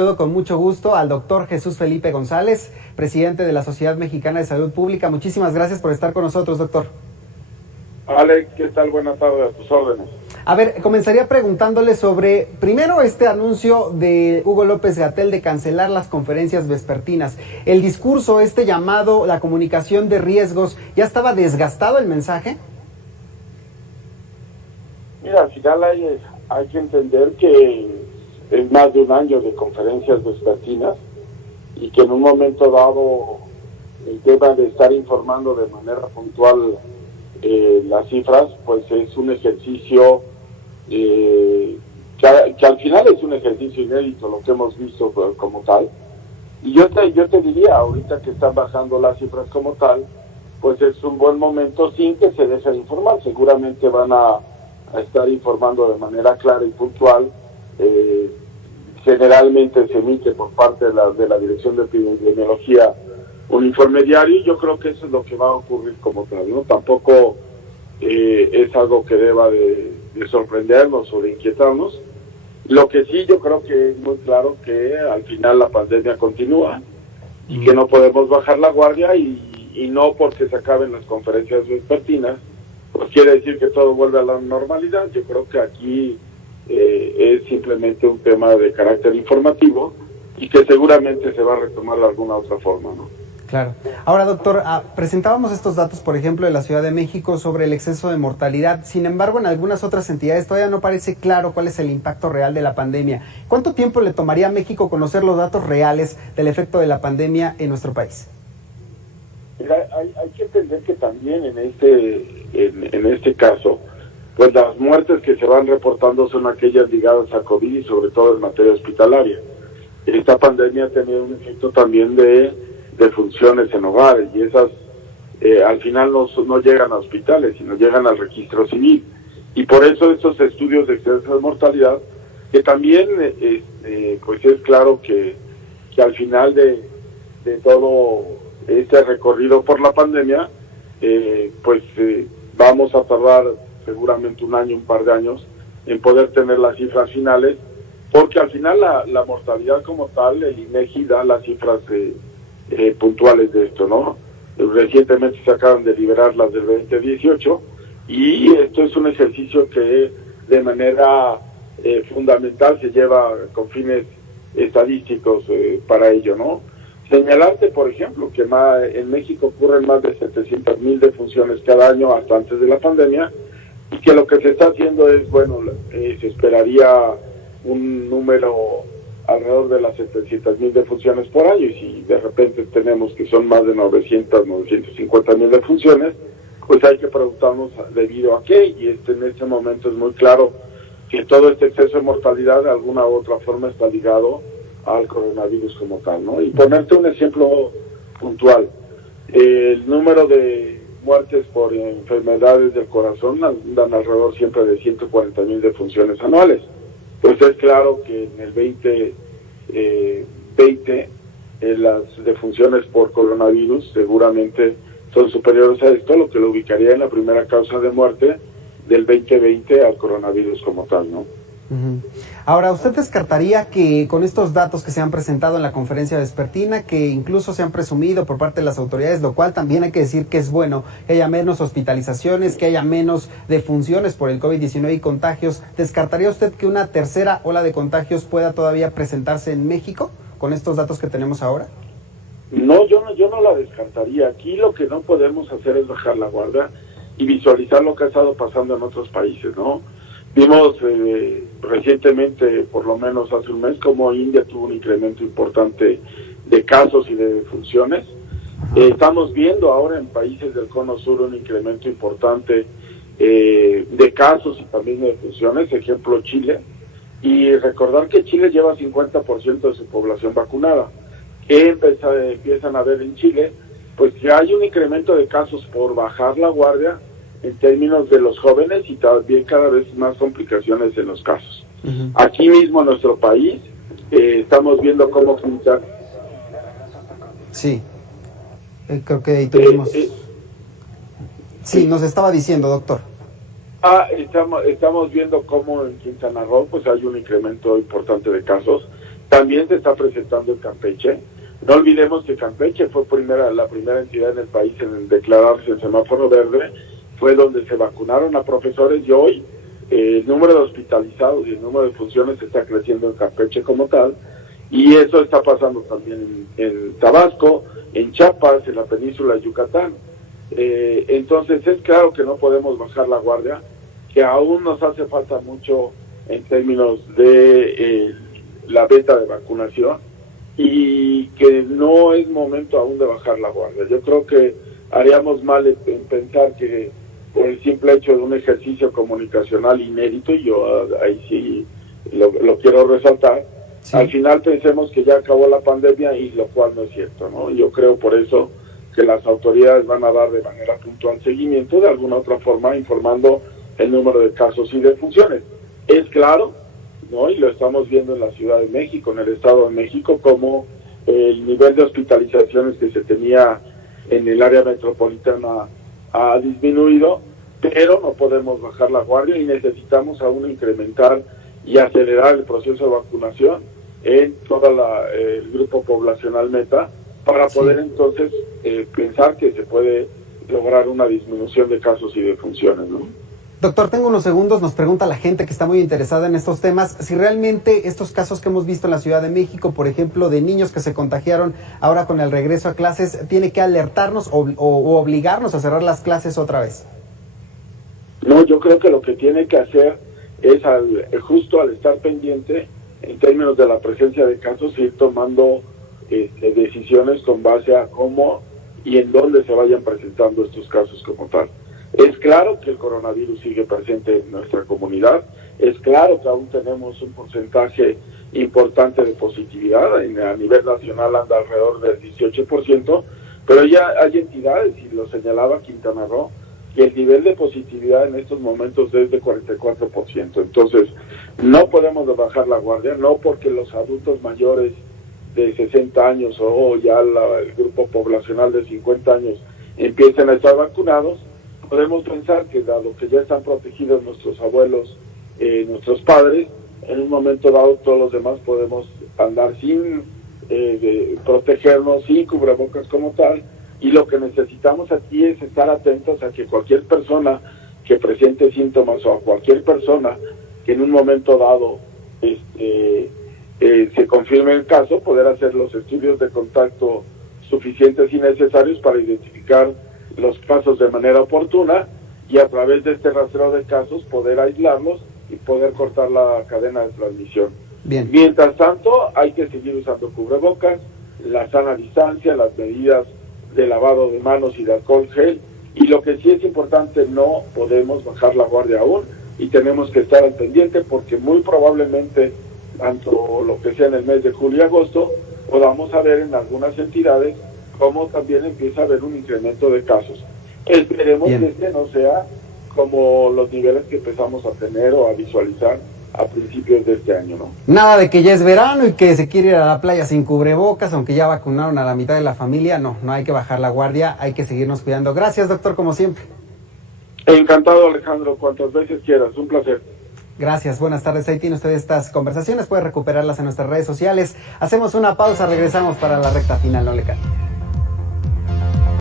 Saludo con mucho gusto al doctor Jesús Felipe González, presidente de la Sociedad Mexicana de Salud Pública. Muchísimas gracias por estar con nosotros, doctor. Alex, ¿qué tal? Buenas tardes, a tus órdenes. A ver, comenzaría preguntándole sobre, primero, este anuncio de Hugo López-Gatell de cancelar las conferencias vespertinas. El discurso, este llamado, la comunicación de riesgos, ¿ya estaba desgastado el mensaje? Mira, al final hay que entender que es más de un año de conferencias vespertinas y que en un momento dado el tema de estar informando de manera puntual las cifras, pues es un ejercicio que al final es un ejercicio inédito lo que hemos visto como tal. Y yo te diría, ahorita que están bajando las cifras como tal, pues es un buen momento sin que se deje de informar. Seguramente van a estar informando de manera clara y puntual. Generalmente se emite por parte de la Dirección de Epidemiología un informe diario, y yo creo que eso es lo que va a ocurrir como tal, ¿no? Tampoco es algo que deba de sorprendernos o de inquietarnos. Lo que sí yo creo que es muy claro que al final la pandemia continúa y que no podemos bajar la guardia, y no porque se acaben las conferencias vespertinas pues quiere decir que todo vuelve a la normalidad. Yo creo que aquí es simplemente un tema de carácter informativo y que seguramente se va a retomar de alguna otra forma, ¿no? Claro. Ahora, doctor, presentábamos estos datos, por ejemplo, de la Ciudad de México sobre el exceso de mortalidad. Sin embargo, en algunas otras entidades todavía no parece claro cuál es el impacto real de la pandemia. ¿Cuánto tiempo le tomaría a México conocer los datos reales del efecto de la pandemia en nuestro país? Mira, hay que entender que también en este caso, pues las muertes que se van reportando son aquellas ligadas a COVID y sobre todo en materia hospitalaria. Esta pandemia ha tenido un efecto también de funciones en hogares, y esas al final no llegan a hospitales, sino llegan al registro civil. Y por eso estos estudios de exceso de mortalidad, que también pues es claro que al final de todo este recorrido por la pandemia, vamos a tardar seguramente un año, un par de años, en poder tener las cifras finales, porque al final la mortalidad como tal, el INEGI da las cifras puntuales de esto, ¿no? Recientemente se acaban de liberar las del 2018, y esto es un ejercicio que de manera fundamental se lleva con fines estadísticos para ello, ¿no? Señalarte, por ejemplo, que en México ocurren más de 700,000 defunciones cada año hasta antes de la pandemia, y que lo que se está haciendo es, se esperaría un número alrededor de las 700,000 defunciones por año, y si de repente tenemos que son más de 950,000 defunciones, pues hay que preguntarnos debido a qué, y en este momento es muy claro que todo este exceso de mortalidad de alguna u otra forma está ligado al coronavirus como tal, ¿no? Y ponerte un ejemplo puntual, el número de muertes por enfermedades del corazón dan alrededor siempre de 140,000 defunciones anuales. Pues es claro que en el 2020 las defunciones por coronavirus seguramente son superiores a esto, lo que lo ubicaría en la primera causa de muerte del 2020 al coronavirus como tal, ¿no? Ahora, ¿usted descartaría que con estos datos que se han presentado en la conferencia vespertina, que incluso se han presumido por parte de las autoridades, lo cual también hay que decir que es bueno, que haya menos hospitalizaciones, que haya menos defunciones por el COVID-19 y contagios, ¿descartaría usted que una tercera ola de contagios pueda todavía presentarse en México con estos datos que tenemos ahora? No, yo no la descartaría. Aquí lo que no podemos hacer es bajar la guardia y visualizar lo que ha estado pasando en otros países, ¿no? Vimos recientemente, por lo menos hace un mes, como India tuvo un incremento importante de casos y de defunciones. Estamos viendo ahora en países del Cono Sur un incremento importante de casos y también de defunciones, ejemplo Chile. Y recordar que Chile lleva 50% de su población vacunada. ¿Qué empiezan a ver en Chile? Pues que hay un incremento de casos por bajar la guardia en términos de los jóvenes, y también cada vez más complicaciones en los casos. Aquí mismo en nuestro país estamos viendo cómo pintar. Sí, creo que ahí tuvimos... sí, nos estaba diciendo, doctor. Estamos viendo cómo en Quintana Roo pues hay un incremento importante de casos, también se está presentando en Campeche. No olvidemos que Campeche fue la primera entidad en el país en declararse en semáforo verde, fue donde se vacunaron a profesores, y hoy el número de hospitalizados y el número de funciones está creciendo en Campeche como tal, y eso está pasando también en Tabasco, en Chiapas, en la península de Yucatán. Entonces es claro que no podemos bajar la guardia, que aún nos hace falta mucho en términos de la venta de vacunación, y que no es momento aún de bajar la guardia. Yo creo que haríamos mal en pensar que por el simple hecho de un ejercicio comunicacional inédito, y yo ahí sí lo quiero resaltar, sí, al final pensemos que ya acabó la pandemia, y lo cual no es cierto, ¿no? Yo creo por eso que las autoridades van a dar de manera puntual seguimiento, de alguna otra forma informando el número de casos y de funciones. Es claro, ¿no? Y lo estamos viendo en la Ciudad de México, en el Estado de México, como el nivel de hospitalizaciones que se tenía en el área metropolitana ha disminuido, pero no podemos bajar la guardia y necesitamos aún incrementar y acelerar el proceso de vacunación en todo el grupo poblacional meta, para poder entonces pensar que se puede lograr una disminución de casos y de funciones, ¿no? Doctor, tengo unos segundos, nos pregunta la gente que está muy interesada en estos temas, si realmente estos casos que hemos visto en la Ciudad de México, por ejemplo, de niños que se contagiaron ahora con el regreso a clases, tiene que alertarnos o obligarnos a cerrar las clases otra vez. No, yo creo que lo que tiene que hacer es justo al estar pendiente en términos de la presencia de casos, ir tomando decisiones con base a cómo y en dónde se vayan presentando estos casos como tal. Es claro que el coronavirus sigue presente en nuestra comunidad, es claro que aún tenemos un porcentaje importante de positividad, a nivel nacional anda alrededor del 18%, pero ya hay entidades, y lo señalaba Quintana Roo, que el nivel de positividad en estos momentos es de 44%. Entonces, no podemos bajar la guardia, no porque los adultos mayores de 60 años o ya el grupo poblacional de 50 años empiecen a estar vacunados, podemos pensar que dado que ya están protegidos nuestros abuelos, nuestros padres, en un momento dado todos los demás podemos andar sin protegernos, sin cubrebocas como tal, y lo que necesitamos aquí es estar atentos a que cualquier persona que presente síntomas, o a cualquier persona que en un momento dado se confirme el caso, poder hacer los estudios de contacto suficientes y necesarios para identificar los casos de manera oportuna, y a través de este rastreo de casos poder aislarlos y poder cortar la cadena de transmisión. Bien. Mientras tanto, hay que seguir usando cubrebocas, la sana distancia, las medidas de lavado de manos y de alcohol gel, y lo que sí es importante, no podemos bajar la guardia aún, y tenemos que estar al pendiente, porque muy probablemente, tanto lo que sea en el mes de julio y agosto, podamos ver en algunas entidades como también empieza a haber un incremento de casos. Esperemos que este no sea como los niveles que empezamos a tener o a visualizar a principios de este año, ¿no? Nada de que ya es verano y que se quiere ir a la playa sin cubrebocas, aunque ya vacunaron a la mitad de la familia. No hay que bajar la guardia, hay que seguirnos cuidando. Gracias, doctor, como siempre. Encantado, Alejandro, cuantas veces quieras, un placer. Gracias, buenas tardes. Ahí tiene usted estas conversaciones, puede recuperarlas en nuestras redes sociales. Hacemos una pausa, regresamos para la recta final, no le cambie.